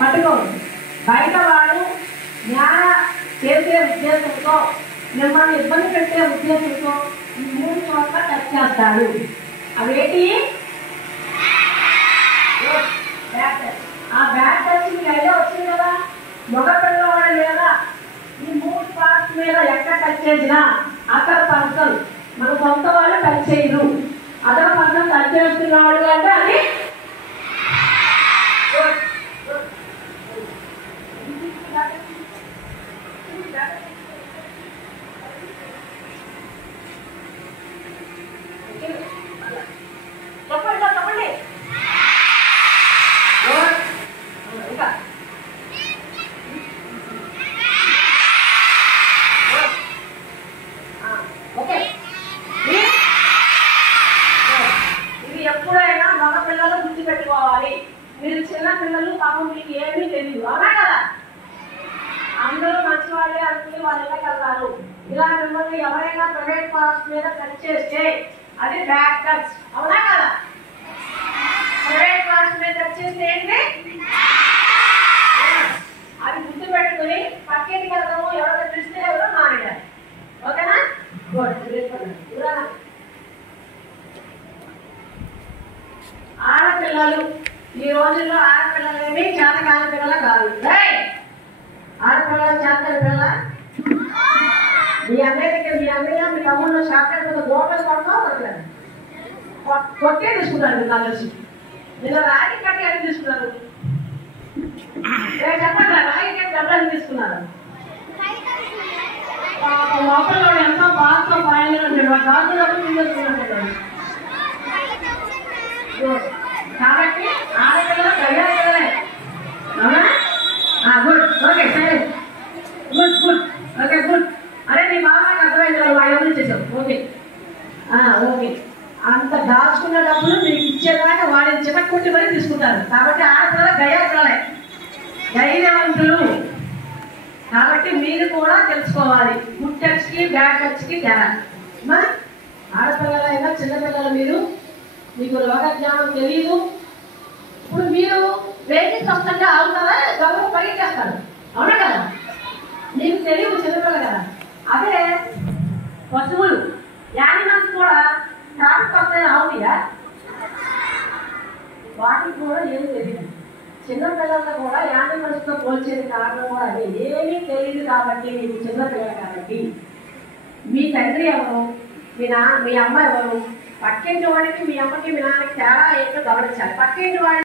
పట్టుకోండి. బయట వాడు న్యాయ చేసే ఉద్దేశంతో మిమ్మల్ని ఇబ్బంది పెట్టే ఉద్దేశంతో ఈ 3 చోట్ల టచ్ చేస్తాడు. అవేంటి? ఆ బ్యాక్ టచ్ మీకు ఐడియా వచ్చింది కదా. మగ పిల్లవాడి మీద ఈ 3 పార్ట్స్ మీద ఎక్కడ టచ్ చేసినా అతని పర్సన్ మన సొంత వాళ్ళు టచ్ చేయరు. అతని పర్సన్ టచ్ చేస్తున్నాడు అంటే అది చెప్పండి. ఇంకా ఓకే. ఇది ఎప్పుడైనా మగ పిల్లలు గుర్తుపెట్టుకోవాలి. మీరు చిన్న పిల్లలు పాపం మీకు ఏమీ తెలియదు, అవునా కదా? అందరూ మంచి వాళ్ళే అనుకుని వాళ్ళు ఇళ్ళకి వెళ్తారు. ఇలా మిమ్మల్ని ఎవరైనా ప్రైవేట్ పార్ట్స్ మీద టచ్ చేస్తే అది బ్యాక్ టచ్, అవునా కదా? ప్రైవేట్ పార్ట్స్ మీద టచ్ చేస్తే ఏంటి? అది గుర్తు పెట్టుకుని పక్కింటికి వెళ్దాము, ఎవరైనా చూస్తే ఎవరో మానేయాలి. ఓకేనా? ఆడపిల్లలు ఈ రోజుల్లో ఆడపిల్లలేమి చేతకాని పిల్లలు కాదు. ఆడపిల్లలు చేతకాని పిల్ల మీ అన్నయ్య మీ తమ్ముళ్ళు షాప్టర్ మీద గోపలు కొట్టలేదు, కొట్టే తీసుకున్నారు. మీరు నాకు తెలిసి నిన్న రాగి కట్టి అని తీసుకున్నారు. చెప్పండి, రాగి కట్టి డబ్బులు తీసుకున్నారు. లోపల ఎంతో బాగా ఫైనల్ ఉంటాడు, గాజు డబ్బులు తీసుకున్నాడు. కాబట్టి ఆడపిల్లలు తయారు పిల్లలే, అవునా? గుడ్, ఓకే, సరే, గుడ్ గుడ్, ఓకే గుడ్. అరే నీ బాగా నాకు అర్థమైంది, 500 చేసావు. Okay okay. అంత దాచుకున్న డబ్బులు మీకు ఇచ్చేదాకా వాళ్ళని చిన్నకొట్టి మరీ తీసుకుంటారు. కాబట్టి ఆడపిల్లలు గయ్యాలే, ధైర్యవంతులు. కాబట్టి మీరు కూడా తెలుసుకోవాలి గుడ్ టచ్కి బ్యాడ్ టచ్కి తేడా. ఆడపిల్లలైనా చిన్నపిల్లలు మీకు లోకజ్ఞానం తెలియదు. ఇప్పుడు మీరు వెహికల్స్ వస్తుంటే ఆగుతారా, గౌరవం పరిగెట్టేస్తారు, అవునా కదా? మీకు తెలియదు, చిన్నపిల్లలు కదా. అదే పశువులు, యానిమల్స్ కూడా ట్రాఫిక్ వస్తే ఆగుతాయా? వాటికి కూడా ఏం తెలియదు. చిన్నపిల్లలు కూడా యానిమల్స్తో పోల్చేది కారణం కూడా అదే, ఏమీ తెలియదు. కాబట్టి మీకు చిన్నపిల్లలు కాబట్టి మీ తండ్రి ఎవరు, మీ అమ్మ ఎవరు, పక్కింటి వాడికి మీ అమ్మకి మీ నాన్నకి తేడా ఏంటో గమనించాలి. పక్కింటి వాడి